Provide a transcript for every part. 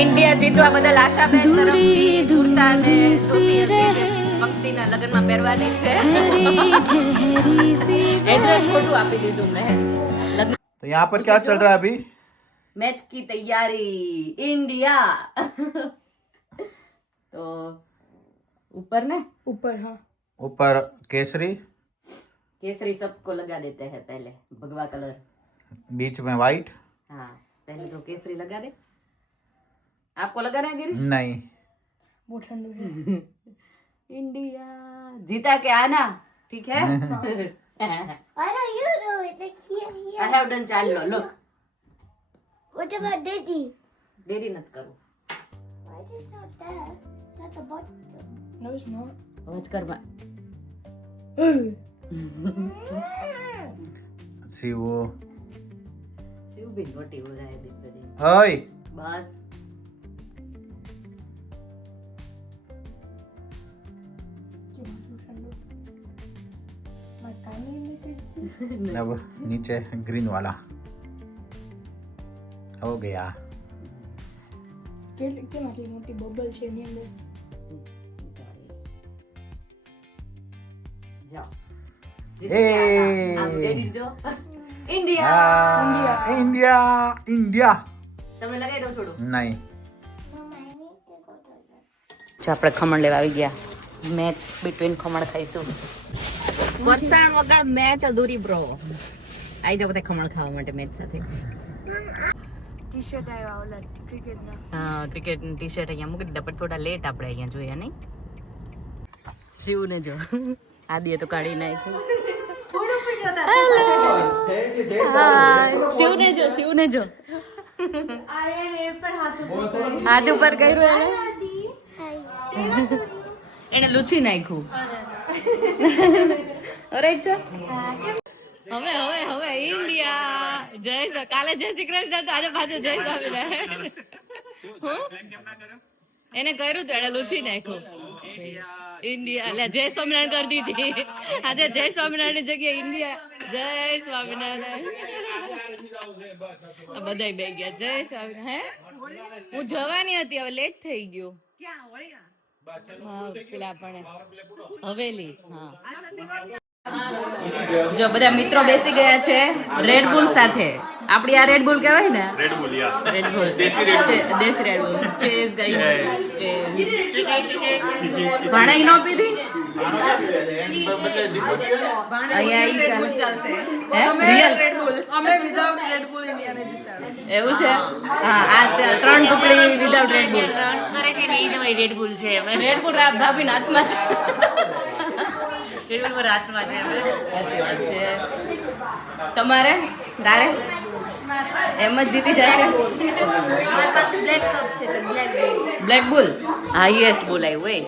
India જીતવા બદલ આશાબેન તરફથી કુર્તા અને ધોતી હતી જે પંક્તિના લગ્નમાં પહેરવાની છે. એડ્રેસ ખોટું આપી દીધું મેં. तो यहाँ पर क्या चल रहा है अभी? मैच की तैयारी इंडिया. तो ऊपर ने ऊपर हाँ ऊपर केसरी, केसरी सबको लगा देते हैं पहले भगवा कलर. बीच में व्हाइट. हाँ पहले तो केसरी लगा दे. आपको लगाना है गिरीश? नहीं. वो ठंडू है. इंडिया जीता के आना ठीक है. Why don't you do it? Like here. I have done ચાલ લો look. What about Daddy? દેરી નત કરું. Why is it not there? It's at the bottom. No it's not. અવાજ કરવા. शिवो. શિવ બી નોટી હો રહા હે दिन पे दिन. ओए. बस क्यों ठंडू? मैं कानी नहीं अब नीचे ग्रीन वाला हो गया. के आटली मोटी बबल છે એની અંદર. જાઓ. ए આમ દેરી જો. ઇન્ડિયા. India India. તમે લગાઈ દો થોડું. नहीं. Mama, I need to go to the... જો આપણે ખમણ લેવા આવી ગયા. મેચ બિટવીન ખમણ ખાઈશું. વરસાણ વગર મેચ અધૂરી બ્રો. આવી જાવ બધા ખમણ ખાવા માટે મેચ સાથે. ટી-શર્ટ આવ્યા ઓલા ક્રિકેટના. હા ક્રિકેટની ટી શર્ટ અહીંયા મૂકી દીધા પણ થોડા લેટ આપણે અહીંયા જોયા નહીં. શિવને જો આદિએ તો કાઢી નાખ્યું. શિવને જો શિવને જો હાથ ઉપર કર્યું એને લૂછી નાખ્યું. ઓરાઈટ છે. હવે હવે હવે ઇન્ડિયા જય કાલે જય શ્રી કૃષ્ણ તો આજે પાછું જય સ્વામિનારાયણ. એને કર્યું તો એને લૂછી નાખ્યું. ઇન્ડિયા એટલે જય સ્વામિનારાયણ કરી દીધી. આજે જય સ્વામિનારાયણ ની જગ્યાએ ઇન્ડિયા જય સ્વામિનારાયણ બધા બે ગયા જય સ્વામિનારાયણ. હું જવાની હતી હવે લેટ થઈ ગયું. હા પેલા પણ હવેલી. હા જો બધા મિત્રો બેસી ગયા છે રેડ બુલ સાથે. આપડી આ રેડ બુલ કહેવાય ને. રેડ બુલ દેશી red bull. Chase guys chase. ભાણા ઈ નો પીધી. અહીંયા ઈ ચાલશે. હે રિયલ રેડ બુલ. અમે વિધાઉટ રેડ બુલ ઇન્ડિયાને જીતાડ્યું. એવું છે. હા આ ત્રણ ટુકડી વિધાઉટ રેડ બુલ કરે છે ને ઈ જ રેડ બુલ છે. રેડ બુલ ભાભી ના હાથમાં છે. તમારે તારે એમ જ જીતી જશે. મારી પાસે બ્લેક કપ છે તો બ્લેક બુલ હાઈએસ્ટ બુલ આવ્યું હોય.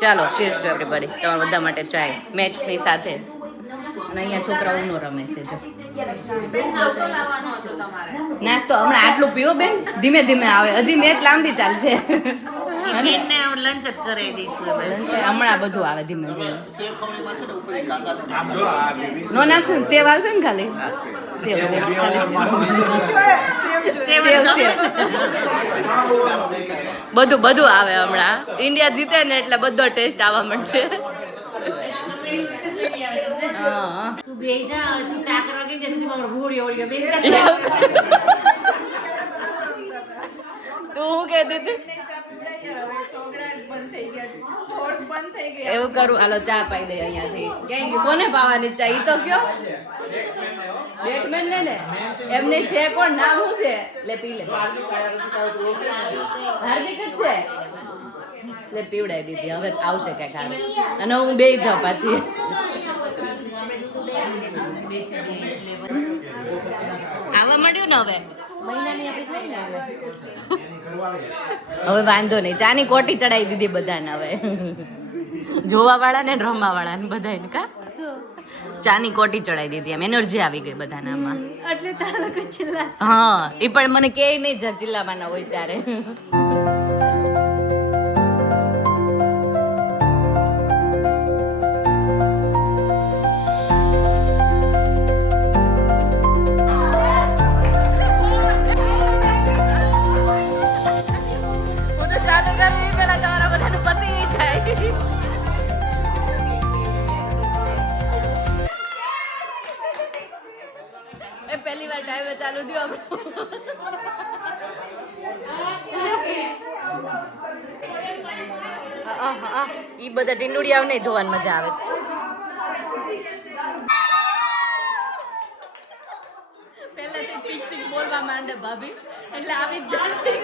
ચાલો ચેસ ટુ એવરીબડી. તમારા બધા માટે ચાય મેચની સાથે. અને અહીંયા છોકરાઓ નો રમે છે જો. નાસ્તો હમણાં આટલું પીવો બેન. ધીમે ધીમે આવે હજી મેચ લાંબી ચાલશે. લંચ જ કરાવી દઈશું હમણાં બધું આવે ધીમે ધીમે. નો નાખું સેવ આવશે ને ખાલી. સેવ સેવ ખાલી સેવ સેવ બધું બધું આવે હમણાં. ઇન્ડિયા જીતે ને એટલે બધો ટેસ્ટ આવવા મળશે. તું હું કહેતી હતી એવું કરું. હાલો ચા પાઈ દે અહીંયાથી. ક્યાં ગયું કોને પાવાની ચા ઈ તો કયો. બેટમેન ને એમને છે કોણ નામ શું છે. લે પી લે. હાર્દિક જ છે. લે પીવડાવી દીધી. હવે આવશે કઈ ખાને અને હું બે જાઉં પાછી. આવવા માંડ્યું ને હવે હવે વાંધો નહીં. ચાની કોટી ચડાવી દીધી બધાને. હવે જોવા વાળા ને રમવા વાળા ને બધા કા ચાની કોટી ચડાવી દીધી. એમ એનર્જી આવી ગઈ બધાને આમાં. હા એ પણ મને કે નહીં જિલ્લામાં ના હોય ત્યારે. ચાલુ દો ઈ બધા ટીંડુડિયાઓને જોવાની મજા આવે છે. પહેલાથી 6 બોલવા માંડે ભાભી એટલે આવી જ જશે.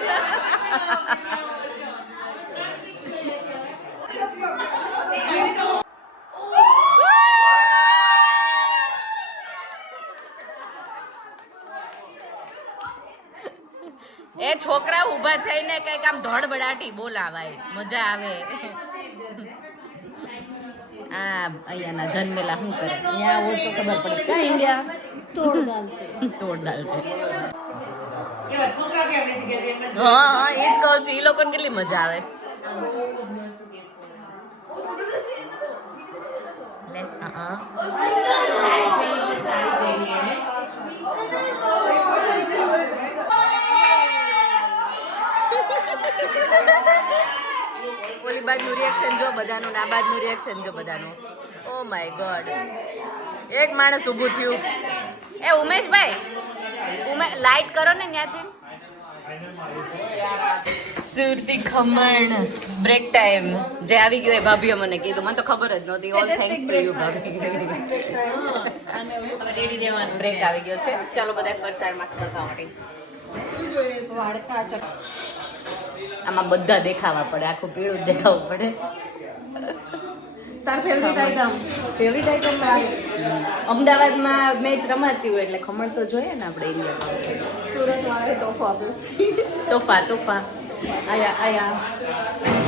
એ છોકરા ઊભા થઈને કઈક આમ ધડબડાટી બોલાવાય મજા આવે. આ અહીંયાના જન્મેલા શું કરે ત્યાં હોય તો ખબર પડે કા ઇન્ડિયા તોડ દાલ હા એ જ કહું છું. એ લોકોને કેટલી મજા આવે. ઓલી બાજુનું રિએક્શન જો બધાનું, આ બાજુનું રિએક્શન જો બધાનું. ઓ માય ગોડ, એક માણસ ઊભું થયું. એ ઉમેશભાઈ લાઈટ કરો ને ત્યાંથી. સુરતી ખમણ બ્રેક ટાઈમ જે આવી ગયો એ ભાભીએ મને કીધું, મને તો ખબર જ નહોતી. ઓલ થેન્ક્સ ટુ યુ ભાભી. બ્રેક આવી ગયો છે. ચાલો બધા ફરસાણમાં ખાવા માટે. આમાં બધા દેખાવા પડે, આખું પીળું દેખાવું પડે. તાર ફેવરિટ આઈટમ અમદાવાદમાં મેચ રમાતી હોય એટલે ખમણ તો જોઈએ ને આપણે ઇન્ડિયામાં. સુરત વાળા તોફા આયા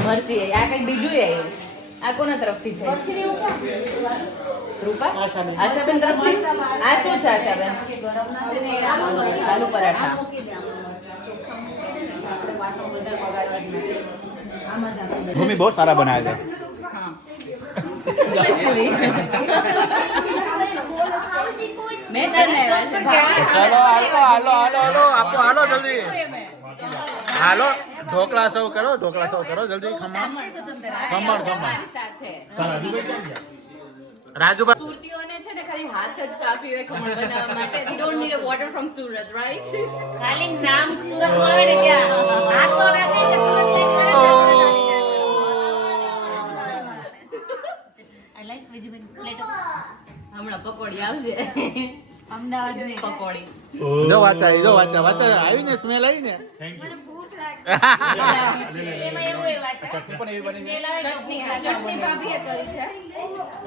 મરચી આ કઈ બીજું આવ્યું. આ કોના તરફથી છે? રૂપા આશાબેન તરફથી. આ શું છે આશાબેન? આલુ પરાઠા. भूमि बहुत सारा बनाया था. मैं चलो हालो आपको हालो जल्दी हालो. ढोकला सर्व करो जल्दी. खमण રાજુભાઈ સુરતીઓને છે ને ખાલી હાથ જ કાફી હોય ખમણ બનાવવા માટે. We don't need a water from Surat, right? ખાલી નામ સુરત મળે ને ક્યાં હાથ તો રાખે કે સુરત ને આઈ લાઈક વેજીટેબલ પ્લેટ. હમણાં પકોડી આવશે. અમદાવાદની પકોડી. જો વાચા આવીને સ્મેલ આવીને. ચટણી ભાભીએ કરી છે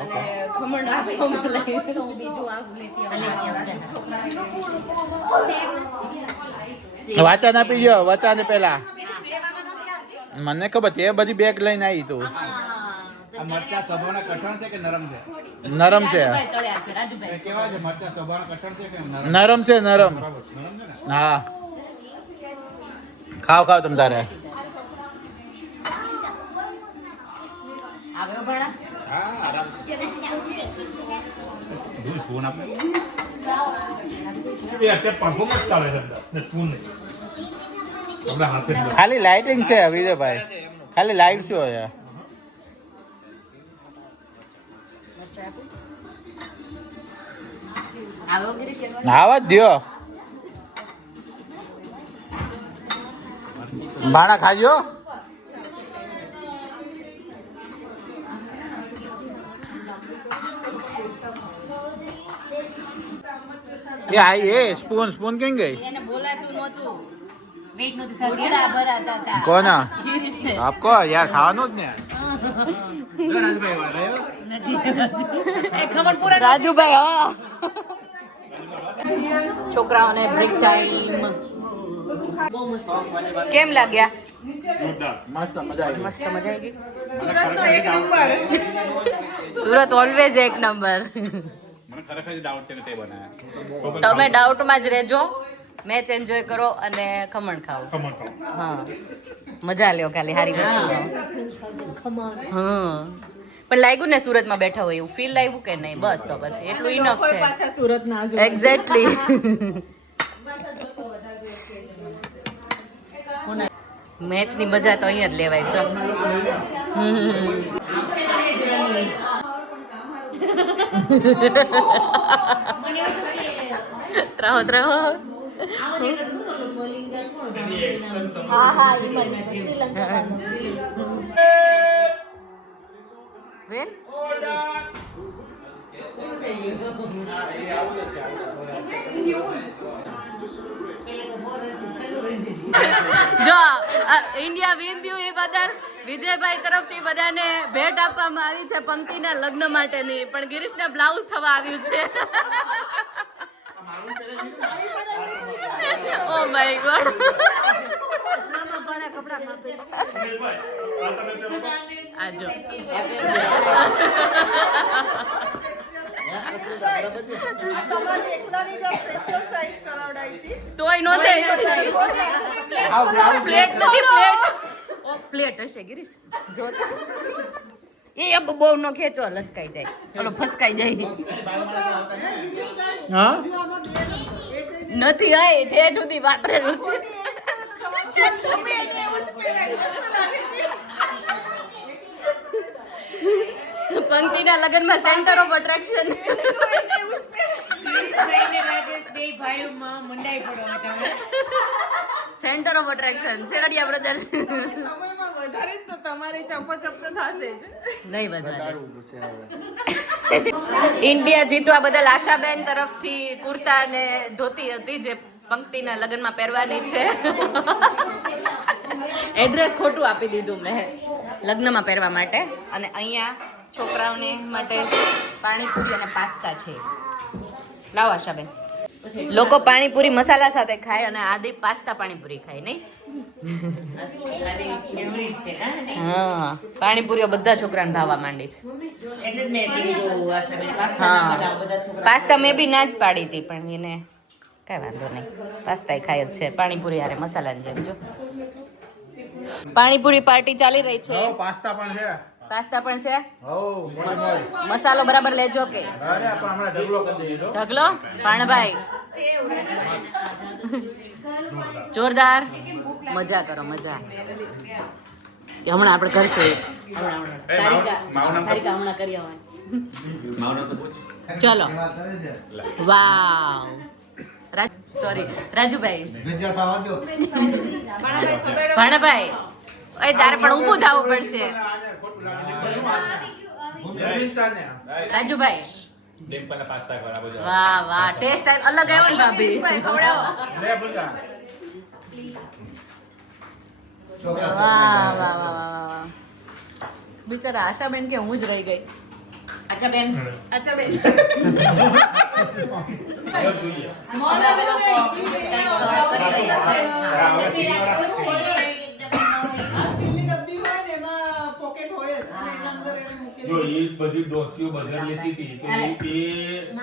અને ખમણ હાથમાં લઈ બીજું વાચા ના પીજો, વાચા ને પેલા મને ખબર તે બધી બેગ લઈને આવી તું. મરચા સભાના કઠણ છે કે નરમ છે? નરમ છે. રાજુભાઈ કેવા છે મરચા સભાના કઠણ છે કે નરમ છે. હા ખાવ તમ તારે. આવ્યો ભણા. સ્પૂન આપે એ અત્યારે પરફોર્મન્સ ચાલે છે ને સ્પૂન નહીં. આપણે હાથે ખાલી લાઇટિંગ છે વિજયભાઈ, ખાલી લાઇટ શું હોય. આવ્યો ગિરીશ. આવા જ દ્યો. ભાણા ખાજો. ये स्पून कें गई એને બોલાતું નહોતું. વેટ નો દિખા ગુડા ભરાતા હતા. કોના ગિરીશને. आपको यार खाવાનું જ ને. ખબર પૂરા રાજુભાઈ હા. છોકરાઓને બ્રેક ટાઈમ કેમ લાગ્યા? મસ્ત મજા આવી. મસ્ત મજા આવી ગઈ. સુરત ઓલવેઝ એક નંબર. મને ખરેખર ડાઉટ છે કે તે બનાયા. તમે ડાઉટમાં જ રહેજો, મેચ એન્જોય કરો અને ખમણ ખાઓ. હા મજા લ્યો, ખાલી સારી વસ્તુ. હા પણ લાગ્યું ને સુરતમાં બેઠા હોય એવું ફીલ લાગ્યું કે નહીં? બસ તો પછી એટલું ઇનફ છે. એક્ઝેક્ટલી. મેચની મજા તો અહીંયા જ લેવાય. જો રહો આવો એક હતું ને બોલિંગર કોણ એની એક્શન સમજ હા હા ઈ મને શ્રીલંકામાં વેલ જો ઇન્ડિયા વિન થયું એ બદલ વિજયભાઈ તરફથી બધાને ભેટ આપવામાં આવી છે પંક્તિના લગ્ન માટેની, પણ ગિરીશને બ્લાઉઝ થવા આવ્યું છે. Oh my God. આજો તોય નો દે. પ્લેટ નથી, પ્લેટ. ઓ પ્લેટ હશે ગિરીશ જો તો. એ અબ બહુ નો ખેંચો, લસકાઈ જાય, ઓલો ફસકાઈ જાય. હા નથી આય ઠેઠ સુધી વાપરેલું છે. પંક્તિના લગનમાં centre of attraction. Centre of attraction Sherdiya brothers. નહીં વધારે. ઇન્ડિયા જીતવા બદલ આશાબેન તરફથી કુર્તા અને ધોતી હતી જે પંક્તિના લગ્નમાં પહેરવાની છે. એડ્રેસ ખોટું આપી દીધું મેં લગ્નમાં પહેરવા માટે. અને અહીંયા છોકરાઓને માટે પાણીપુરી અને પાસ્તા છે. લાવો આશાબેન. લોકો પાણીપુરી મસાલા સાથે ખાય અને આદિ પાસ્તા પાણીપુરી ખાય નહીં. હા પાણીપુરીઓ બધા છોકરાને ભાવવા માંડી છે. હા પાસ્તા મેં બી ના જ પાડી હતી પણ એને કઈ વાંધો નહીં, પાસ્તા ખાય જ છે પાણીપુરી હારે મસાલાની જેમ. જો પાણીપુરી પાર્ટી ચાલી રહી છે. પાસ્તા પણ છે. પાસ્તા પણ છે. હો મોજ મોજ. મસાલો બરાબર લેજો કે અરે પણ હમણાં ઢગલો કરી દઈએ તો. ઢગલો પાણભાઈ જોરદાર. મજા કરો મજા. હમણાં આપણે કરશું હમણાં કરી આવવાનું. ચલો વાવ. સોરી રાજુભાઈ ભાણાભાઈ ઓય તારે પણ ઊભું થવું પડશે. રાજુભાઈ ડિમ્પલના પાસ્તા ખવડાવો જો. વાહ વાહ ટેસ્ટ અલગ આવ્યો ને ભાભી. ખવડાવો. વાહ વાહ વાહ વાહ. બિચારા આશાબેન કે હું જ રહી ગઈ. આચાબેન આચાબેન જોઈએ. જો એ બધી ડોસીઓ બજાર લેતી હતી તો એ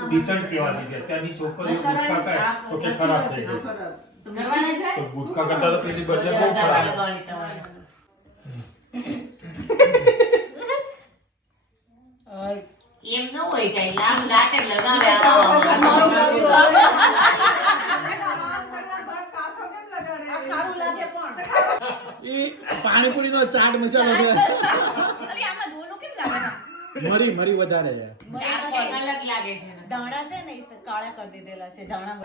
ડિસન્ટ કહેવાતી હતી. અત્યારની છોકરીઓ ગુટકા ખાય તો કે ખરાબ થઈ ગઈ. તો ગુટકા કરતા તો પેલી બજાર બહુ ખરાબ. એમ ન હોય કઈ લામ લાટે લગાવે ઈ પાણીપુરી નો ચાટ મસાલો છે. મરી મરી વધારે છે. ચાર પણ અલગ લાગે છે ને. ધાણા છે ને એ કાળા કરી દીધેલા છે. ધાણા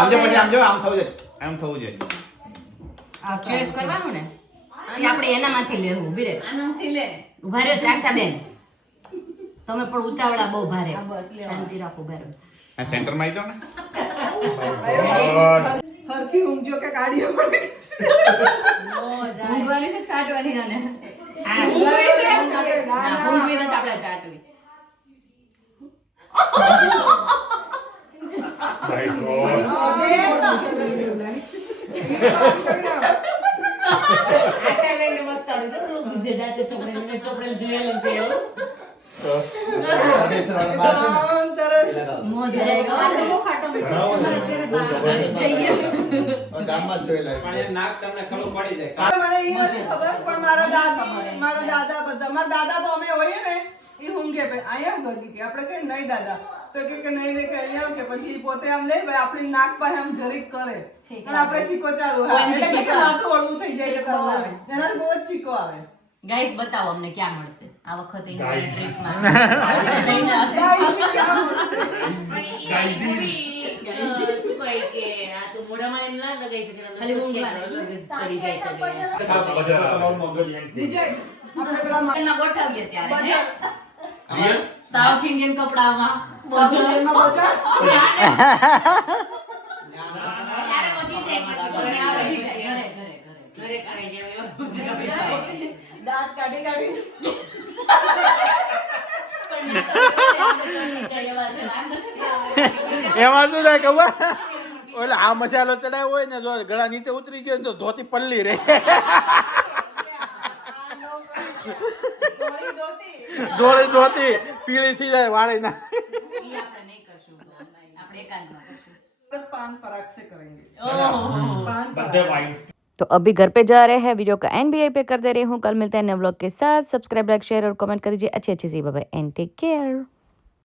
આમ જો પછી આમ જો આમ થવું જોઈએ. આમ થવું જોઈએ. ચેન્જ કરવાનું ને એ આપણે એનામાંથી લેવું. ઉભી રે આનામાંથી લે. ઉભા રહ્યો ચાશાબેન તમે પણ ઉતાવળા બહુ ભારે. શાંતિ રાખો ઉભા રહ્યો. આ સેન્ટર માં આવી જાવ ને. હરકી ઊંઘજો કે ગાડીઓ પડી ઊંઘવાની છે સાટવાની આને. ના ઊંઘવી નથી આપણે ચાટવી. My God. આશાબેન ને મસ્ત આવડે તો બીજે દાતે ચોપડે જોયેલું છે એવું. મોજ આવી ગયો. મને એ નથી ખબર પણ મારા દાદા બધા મારા દાદા તો અમે હોઈએ ને એ ઊંઘે અહીંયા ગઈ કે આપણે કઈ નહીં દાદા તો કે નહીં કે અહીંયા કે પછી પોતે આમ લે ભાઈ આપણી નાક પાસે આમ જરીક કરે અને આપણે છીકો ચાલુ એટલે કે માથું હળવું થઈ જાય કે તમારે એના બહુ જ છીકો આવે. ગાઈસ બતાવો અમને ક્યાં મળશે આ વખતે Guys. ટ્રીપમાં આપણે લઈને આવ્યા. Guys. શું કહે કે આ તો મોઢામાં એમ ના લગાઈ શકે ને ખાલી ઊંઘમાં અલગ જ ચડી જાય છે બજાર તમારું મગજ એમ કે. વિજય આપણે પેલા એમાં ગોઠવીએ ત્યારે હે? બજાર સાઉથ ઇન્ડિયન કપડામાં એમાં બજાર ત્યારે બધી જાય પછી ઘરે ઘરે આવે ઘરે ઘરે કરે જેમ એવું દાંત કાઢી કાઢીને એમાં શું થાય ખબર ઓલે આ મસાલો ચડાવ્યો હોય ને જો ગળા નીચે ઉતરી ગયો ને તો ધોતી પલ્લી રહે ધોળી ધોતી પીળી થઈ જાય વાળી ના ઈ આપણે નહીં કરશું આપણે એકાંતમાં કરશું पान पराग से करेंगे ओह બધે વાઈટ तो अभी घर पे जा रहे हैं वीडियो का एंड भी यहीं पे कर दे रही हूँ कल मिलते हैं नए व्लॉग के साथ सब्सक्राइब लाइक शेयर और कमेंट कर दीजिए अच्छी सी बाय एंड टेक केयर